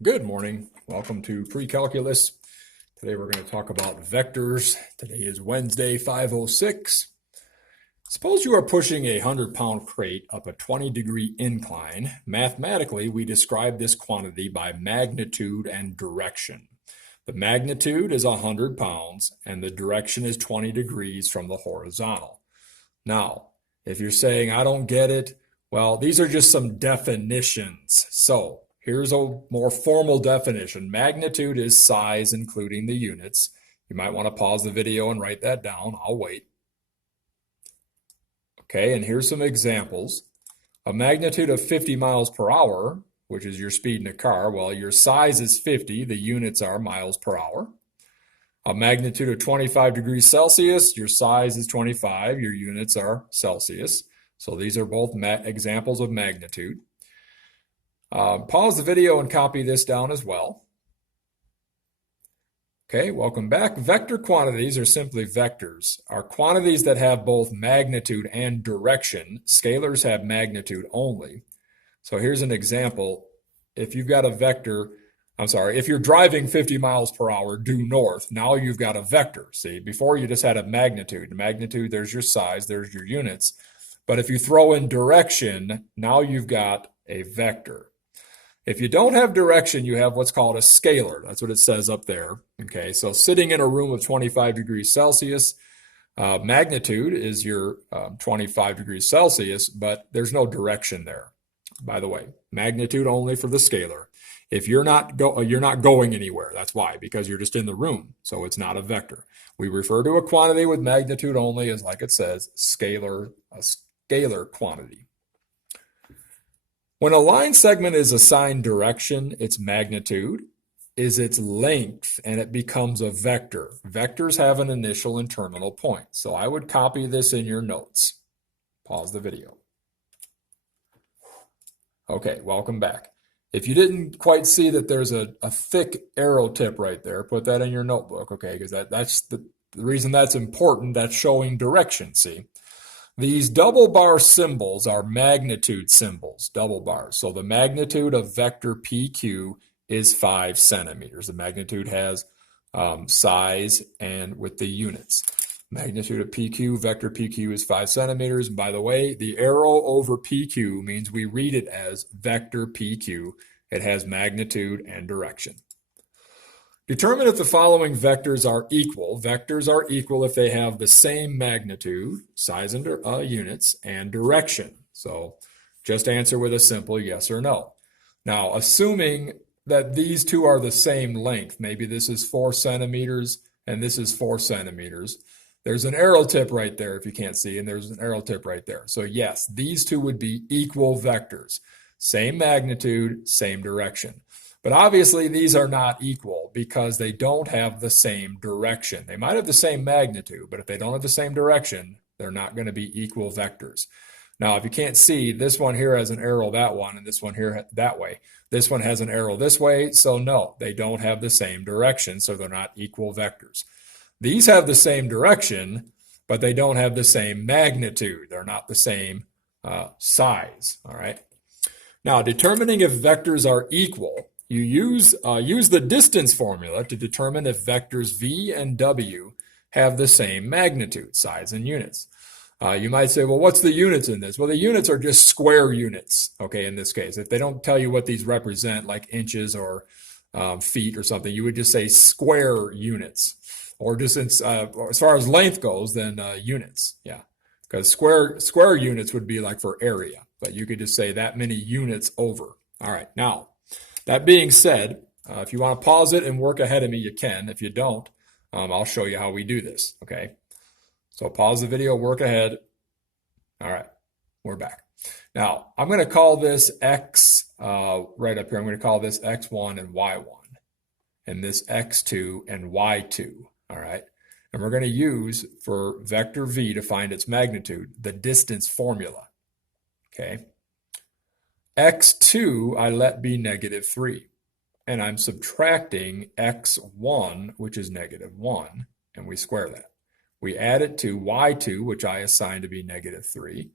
Good morning. Welcome to Precalculus. Today we're going to talk about vectors. Today is Wednesday, 5:06. Suppose you are pushing a 100-pound crate up a 20-degree incline. Mathematically, we describe this quantity by magnitude and direction. The magnitude is 100 pounds and the direction is 20 degrees from the horizontal. Now, if you're saying, I don't get it, well, these are just some definitions. So here's a more formal definition. Magnitude is size, including the units. You might want to pause the video and write that down. I'll wait. Okay, and here's some examples. A magnitude of 50 miles per hour, which is your speed in a car. Well, your size is 50. The units are miles per hour. A magnitude of 25 degrees Celsius, your size is 25, your units are Celsius. So these are both examples of magnitude. Pause the video and copy this down as well. Okay, welcome back. Vector quantities are simply vectors, are quantities that have both magnitude and direction. Scalars have magnitude only. So here's an example. If you've got a vector, if you're driving 50 miles per hour due north, now you've got a vector. See, before you just had a magnitude. Magnitude, there's your size, there's your units. But if you throw in direction, now you've got a vector. If you don't have direction, you have what's called a scalar. That's what it says up there. Okay, so sitting in a room of 25 degrees Celsius, magnitude is your 25 degrees Celsius, but there's no direction there. By the way, magnitude only for the scalar. If you're not going anywhere, that's why, because you're just in the room, so it's not a vector. We refer to a quantity with magnitude only as, like it says, a scalar quantity. When a line segment is assigned direction, its magnitude is its length, and it becomes a vector. Vectors have an initial and terminal point. So I would copy this in your notes. Pause the video. Okay, welcome back. If you didn't quite see that there's a thick arrow tip right there, put that in your notebook, okay, because that's the reason that's important. That's showing direction, see? These double bar symbols are magnitude symbols, double bars. So the magnitude of vector PQ is 5 centimeters. The magnitude has size and with the units. Magnitude of PQ, vector PQ is 5 centimeters. And by the way, the arrow over PQ means we read it as vector PQ. It has magnitude and direction. Determine if the following vectors are equal. Vectors are equal if they have the same magnitude, size and units, and direction. So just answer with a simple yes or no. Now, assuming that these two are the same length, maybe this is 4 centimeters and this is 4 centimeters. There's an arrow tip right there if you can't see, and there's an arrow tip right there. So yes, these two would be equal vectors. Same magnitude, same direction. But obviously these are not equal because they don't have the same direction. They might have the same magnitude, but if they don't have the same direction, they're not going to be equal vectors. Now, if you can't see, this one here has an arrow that one, and this one here that way. This one has an arrow this way, so no, they don't have the same direction, so they're not equal vectors. These have the same direction, but they don't have the same magnitude. They're not the same size, all right? Now, determining if vectors are equal, you use the distance formula to determine if vectors v and w have the same magnitude, size, and units. You might say, well, what's the units in this? Well, the units are just square units, okay, in this case. If they don't tell you what these represent, like inches or feet or something, you would just say square units. Or just as far as length goes, then units, yeah. Because square units would be like for area, but you could just say that many units over. All right, now, that being said, if you want to pause it and work ahead of me, you can. If you don't, I'll show you how we do this, okay? So pause the video, work ahead. All right, we're back. Now, I'm going to call this X right up here. I'm going to call this X1 and Y1, and this X2 and Y2, all right? And we're going to use, for vector V to find its magnitude, the distance formula, okay? X2 I let be -3, and I'm subtracting X1, which is -1, and we square that. We add it to Y2, which I assign to be -3,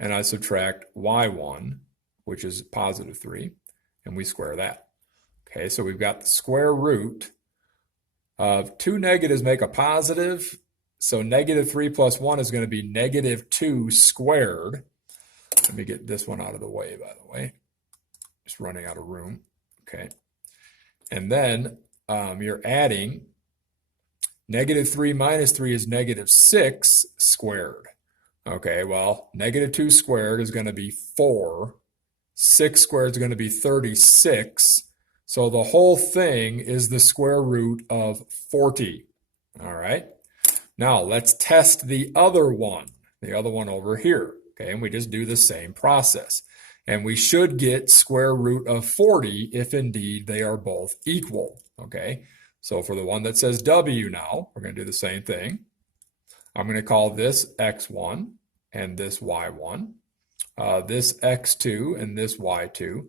and I subtract Y1, which is +3, and we square that. Okay, so we've got the square root of two negatives make a positive. So negative 3 plus 1 is going to be negative 2 squared. Let me get this one out of the way, by the way. Just running out of room. Okay. And then you're adding negative 3 minus 3 is negative 6 squared. Okay, well, negative 2 squared is going to be 4. 6 squared is going to be 36. So the whole thing is the square root of 40. All right. Now let's test the other one over here. Okay, and we just do the same process. And we should get square root of 40 if indeed they are both equal. Okay, so for the one that says W now, we're going to do the same thing. I'm going to call this X1 and this Y1, this X2 and this Y2.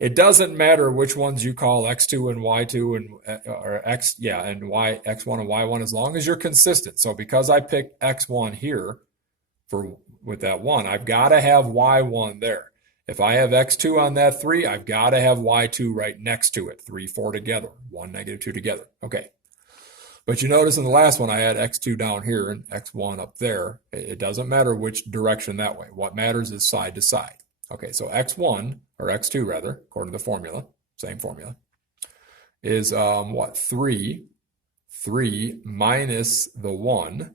It doesn't matter which ones you call X2 and Y2 and Y, X1 and Y1 as long as you're consistent. So because I picked X1 here with that 1, I've got to have Y1 there. If I have X2 on that 3, I've got to have Y2 right next to it. 3, 4 together, 1, negative 2 together. Okay. But you notice in the last one, I had X2 down here and X1 up there. It doesn't matter which direction that way. What matters is side to side. Okay, so X1, or X2 rather, according to the formula, same formula, is what? 3 minus the 1,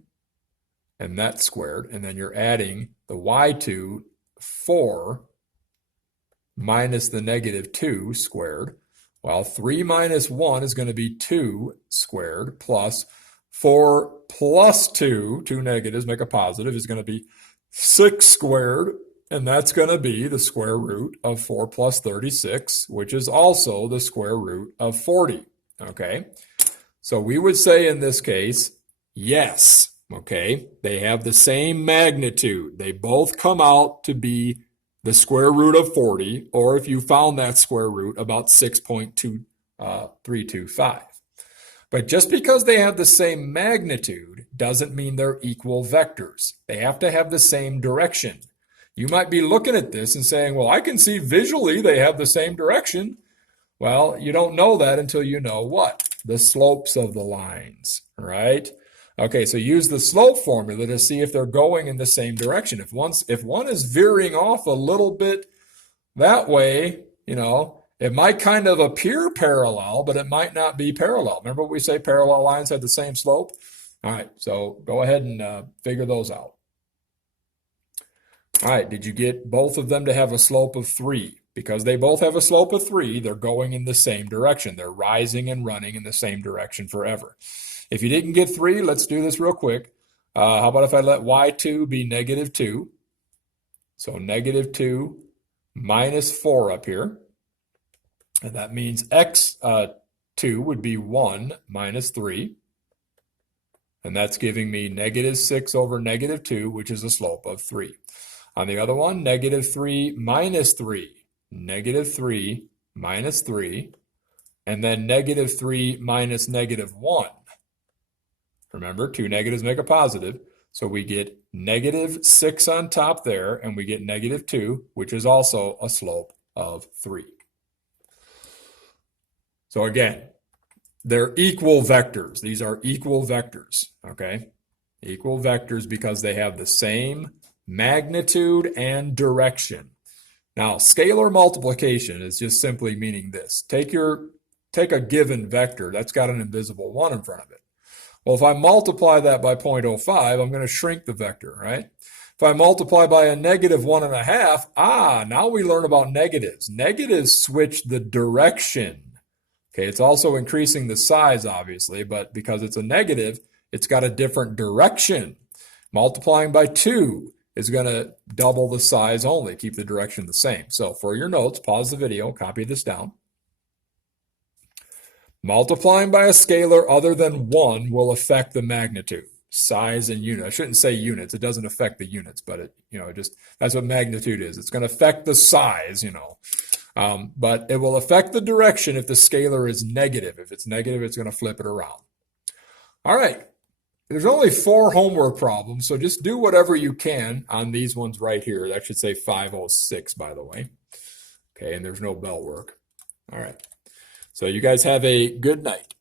and that's squared. And then you're adding the Y2, 4 minus the negative 2 squared. Well, 3 minus 1 is going to be 2 squared plus 4 plus 2, two negatives make a positive, is going to be 6 squared. And that's going to be the square root of 4 plus 36, which is also the square root of 40. Okay, so we would say in this case, yes. Okay, they have the same magnitude. They both come out to be the square root of 40, or if you found that square root, about 6.325. But just because they have the same magnitude doesn't mean they're equal vectors. They have to have the same direction. You might be looking at this and saying, well, I can see visually they have the same direction. Well, you don't know that until you know what? The slopes of the lines, right? Okay, so use the slope formula to see if they're going in the same direction. If one is veering off a little bit that way, it might kind of appear parallel, but it might not be parallel. Remember what we say parallel lines have the same slope? All right, so go ahead and figure those out. All right, did you get both of them to have a slope of 3? Because they both have a slope of 3, they're going in the same direction. They're rising and running in the same direction forever. If you didn't get 3, let's do this real quick. How about if I let Y2 be negative 2? So negative 2 minus 4 up here. And that means X2 would be 1 minus 3. And that's giving me negative 6 over negative 2, which is a slope of 3. On the other one, negative 3 minus 3. Negative 3 minus 3. And then negative 3 minus negative 1. Remember, two negatives make a positive. So we get negative 6 on top there, and we get negative 2, which is also a slope of 3. So again, they're equal vectors. These are equal vectors, okay? Equal vectors because they have the same magnitude and direction. Now, scalar multiplication is just simply meaning this. Take a given vector that's got an invisible 1 in front of it. Well, if I multiply that by 0.05, I'm going to shrink the vector, right? If I multiply by a negative 1.5, now we learn about negatives. Negatives switch the direction. Okay, it's also increasing the size, obviously, but because it's a negative, it's got a different direction. Multiplying by 2 is going to double the size only, keep the direction the same. So for your notes, pause the video, copy this down. Multiplying by a scalar other than 1 will affect the magnitude, size, and unit. I shouldn't say units. It doesn't affect the units, but that's what magnitude is. It's going to affect the size, but it will affect the direction if the scalar is negative. If it's negative, it's going to flip it around. All right. There's only 4 homework problems, so just do whatever you can on these ones right here. That should say 506, by the way. Okay, and there's no bell work. All right. So you guys have a good night.